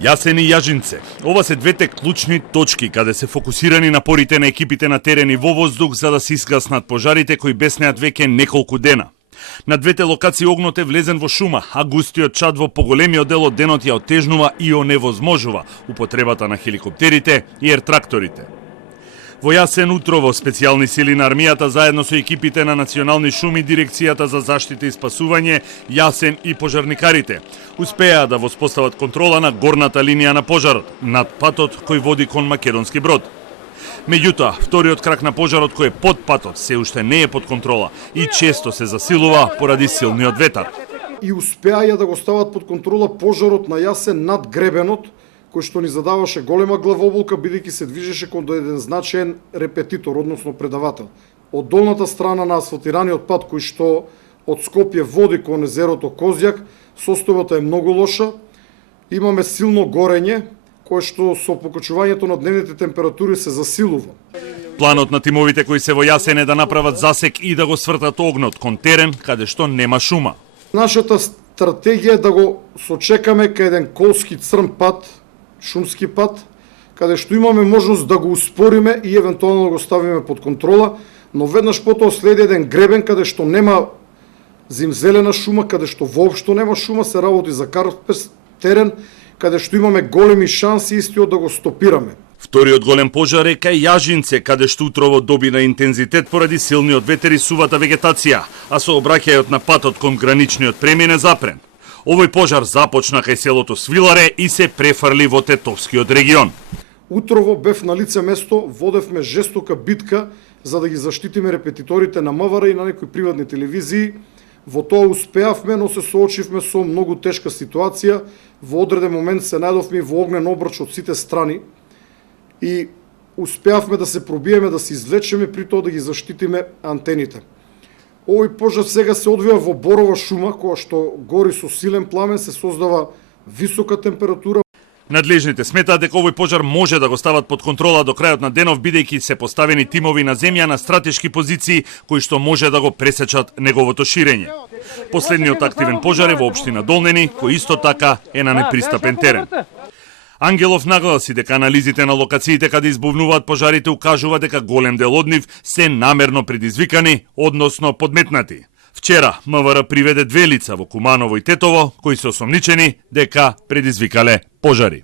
Јасен и Јажинце. Ова се двете клучни точки каде се фокусирани напорите на екипите на терен и во воздух за да се изгаснат пожарите кои беснеат веќе неколку дена. На двете локации огнот е влезен во шума, а густиот чад во поголемиот дел од денот ја отежнува и оневозможува употребата на хеликоптерите и ертракторите. Во Јасен утрово специјални сили на армијата заедно со екипите на национални шуми, дирекцијата за заштита и спасување, Јасен и пожарникарите успеа да воспостават контрола на горната линија на пожарот над патот кој води кон Македонски Брод. Меѓутоа, вториот крак на пожарот кој е под патот се уште не е под контрола и често се засилува поради силниот ветар. И успеа да го стават под контрола пожарот на Јасен над гребенот, кој што ни задаваше голема главоболка, бидејќи се движеше кон еден значаен репетитор, односно предавател. Од долната страна на асфалтираниот пат кој што од Скопје води кон езерото Козјак, состојбата е многу лоша. Имаме силно горење, кое што со покачувањето на дневните температури се засилува. Планот на тимовите кои се во Јасен е да направат засек и да го свртат огнот кон терен каде што нема шума. Нашата стратегија е да го сочекаме кај еден колски црн пат, шумски пат, каде што имаме можност да го успориме и евентуално да го ставиме под контрола, но веднаш потоа следи еден гребен каде што нема зимзелена шума, каде што воопшто нема шума, се работи за карпес терен, каде што имаме големи шанси истиот да го стопираме. Вториот голем пожар е кај Јажинце, каде што утрово доби на интензитет поради силниот ветер и сувата вегетација, а со обраќајот на патот кон граничниот премин е запрен. Овој пожар започна кај селото Свиларе и се префрли во Тетовскиот регион. Утрово бев на лице место, водевме жестока битка за да ги заштитиме репетиторите на МВР и на некои приватни телевизии. Во тоа успеавме, но се соочивме со многу тешка ситуација. Во одреден момент се најдовме во огнен обрч од сите страни и успеавме да се пробиеме, да се извлечеме, при тоа да ги заштитиме антените. Овој пожар сега се одвива во борова шума, која што гори со силен пламен, се создава висока температура. Надлежните сметаат дека овој пожар може да го стават под контрола до крајот на денов, бидејќи се поставени тимови на земја на стратешки позиции кои што може да го пресечат неговото ширење. Последниот активен пожар е во општина Долнени, кој исто така е на непристапен терен. Ангелов нагласи дека анализите на локациите каде избувнуваат пожарите укажува дека голем дел од нив се намерно предизвикани, односно подметнати. Вчера МВР приведе 2 лица во Куманово и Тетово кои се осомничени дека предизвикале пожари.